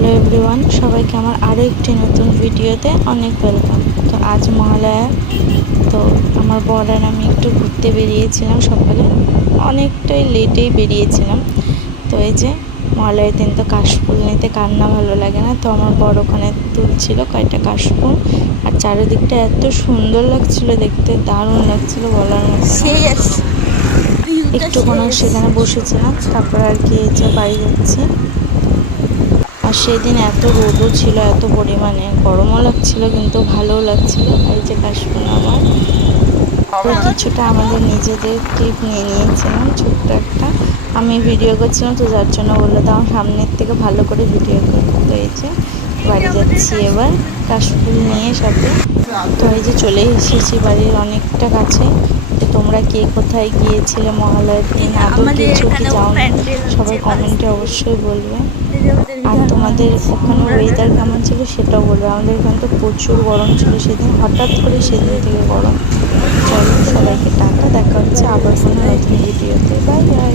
Hello everyone, সবাইকে আমার আরও একটি নতুন ভিডিওতে অনেক ওয়েলকাম। তো আজ মহালয়া, তো আমার বর আর আমি একটু ঘুরতে বেরিয়েছিলাম সকালে, অনেকটাই লেটেই বেরিয়েছিলাম। তো এই যে মহালয়ার দিন তো কাশফুল নিতে কার না ভালো লাগে না। তো আমার বর ওখানে তুলছিল কয়টা কাশফুল, আর চারিদিকটা এত সুন্দর লাগছিল দেখতে, দারুণ লাগছিল বলার মতো না। একটুক্ষণ সেখানে বসেছিলাম, তারপর আর কি এই যে বাড়ি যাচ্ছি। আর সেদিন এত রোদও ছিল, এত পরিমাণে গরমও লাগছিল, কিন্তু ভালোও লাগছিল। এই যে কাশফুল আমার, তো কিছুটা আমাদের নিজেদের ক্লিপ নিয়ে নিয়েছিলাম, ছোট্ট একটা। আমি ভিডিও করছিলাম, তো যার জন্য বললো দাও সামনের থেকে ভালো করে ভিডিও করতে। তো এই যে বাড়ি যাচ্ছি এবার কাশফুল নিয়ে সাথে। তো এই যে চলে এসেছি বাড়ির অনেকটা কাছে। তো তোমরা কে কোথায় গিয়েছিলে মহালয়ার দিন, আদৌ কিছু কি যাও, সবাই কমেন্টে অবশ্যই বলবে। আর তোমাদের ওখানে ওয়েদার কেমন ছিল সেটাও বলবে। আমাদের এখানে তো প্রচুর গরম ছিল সেদিন, হঠাৎ করে সেদিন থেকে গরম। চলো সবাইকে টাটা, দেখা হচ্ছে আবার কোনো নতুন ভিডিওতে। Bye bye.